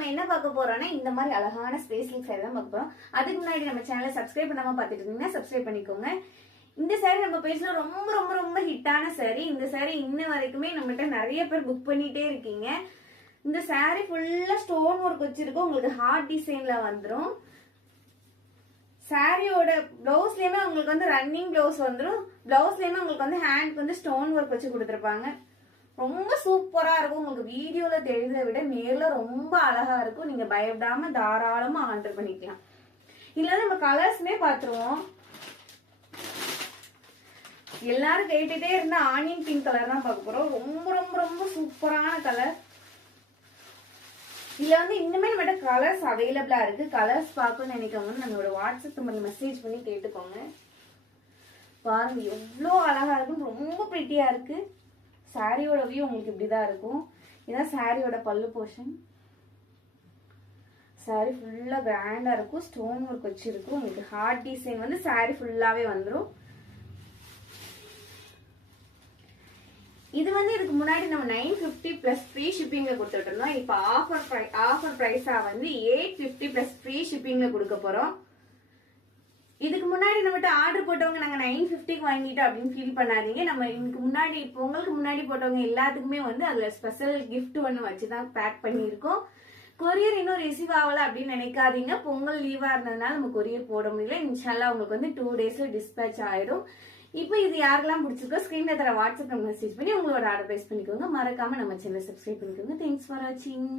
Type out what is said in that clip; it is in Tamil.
நம்ம என்ன பார்க்க போறோம்னா இந்த மாதிரி அழகான ஸ்பேஸ் லுக் saree தான் பார்க்க போறோம். அதுக்கு முன்னாடி நம்ம சேனலை சப்ஸ்கிரைப் பண்ணாம பார்த்துட்டு இருந்தீங்கன்னா சப்ஸ்கிரைப் பண்ணிக்கோங்க. இந்த saree நம்ம பேஜ்ல ரொம்ப ரொம்ப ரொம்ப ஹிட்டான saree. இந்த saree இன்ன வரைக்குமே நம்மகிட்ட நிறைய பேர் புக் பண்ணிட்டே இருக்கீங்க. இந்த saree ஃபுல்லா ஸ்டோன் ஒர்க் வச்சிருக்கோம். உங்களுக்கு ஹார்ட் டிசைன்ல வந்துடும். சாரியோட பிளவுஸ்லயுமே உங்களுக்கு வந்து ரன்னிங் பிளவுஸ் வந்துடும். பிளவுஸ்லயுமே உங்களுக்கு வந்து ஹேண்ட்க்கு வந்து ஸ்டோன் ஒர்க் வச்சு கொடுத்துருப்பாங்க. ரொம்ப சூப்பரா இருக்கும். உங்களுக்கு வீடியோல தெரிஞ்சதை விட நேர்ல ரொம்ப அழகா இருக்கும். நீங்க பயப்படாம தாராளமா ஆர்டர் பண்ணிக்கலாம். இதுல நம்ம கலர்ஸ்மே பாத்துருவோம். எல்லாரும் கேட்டுட்டே இருந்த ஆனியன் பிங்க் கலர் தான் பார்க்க போறோம். ரொம்ப ரொம்ப ரொம்ப சூப்பரான கலர். இதுல வந்து இன்னுமே நம்மகிட்ட கலர்ஸ் அவைலபிளா இருக்கு. கலர்ஸ் பார்க்கணும்னு நினைக்கவங்க நம்மளோட வாட்ஸ்அப் நம்பர் மெசேஜ் பண்ணி கேட்டுக்கோங்க. பாருங்க எவ்வளோ அழகா இருக்கும். ரொம்ப பிரிட்டியா இருக்கு. சாரியோட வியூ உங்களுக்கு இப்படிதான் இருக்கும். இதான் சாரியோட பல்லு போர்ஷன். சாரி ஃபுல்லா கிராண்டா இருக்கும். ஸ்டோன் ஒர்க் வச்சிருக்கும். உங்களுக்கு ஹார்ட் டிசைன் வந்து சாரி ஃபுல்லாவே வந்துடும். இது வந்து இதுக்கு முன்னாடி நம்ம 950 பிளஸ் ஃப்ரீ ஷிப்பிங்ல கொடுத்துட்டு இருந்தோம். இப்போ ஆஃபர் பிரைஸா வந்து 850 பிளஸ் ஃப்ரீ ஷிப்பிங்ல கொடுக்க போறோம். இதுக்கு முன்னாடி நம்மகிட்ட ஆர்டர் போட்டவங்க நாங்க 950க்கு வாங்கிட்டோம் அப்படின்னு ஃபீல் பண்ணாதீங்க. நம்ம இதுக்கு முன்னாடி பொங்கலுக்கு முன்னாடி போட்டவங்க எல்லாத்துக்குமே வந்து அதுல ஸ்பெஷல் கிஃப்ட் ஒன்று வச்சுதான் பேக் பண்ணியிருக்கோம். கொரியர் இன்னும் ரிசீவ் ஆகல அப்படின்னு நினைக்காதீங்க. பொங்கல் லீவா இருந்ததுனால நம்ம கொரியர் போட முடியல. இன்ஷால்லா உங்களுக்கு வந்து 2 daysல டிஸ்பேச் ஆயிடும். இப்போ இது யாரெல்லாம் பிடிச்சிருக்கோ ஸ்கிரீன்ல தர வாட்ஸ்அப் மெசேஜ் பண்ணி உங்களோட ஆர்டர் பிளேஸ் பண்ணிக்கோங்க. மறக்காம நம்ம சேனல் சப்ஸ்கிரைப் பண்ணிக்கோங்க. தேங்க்ஸ் ஃபார் வாட்சிங்.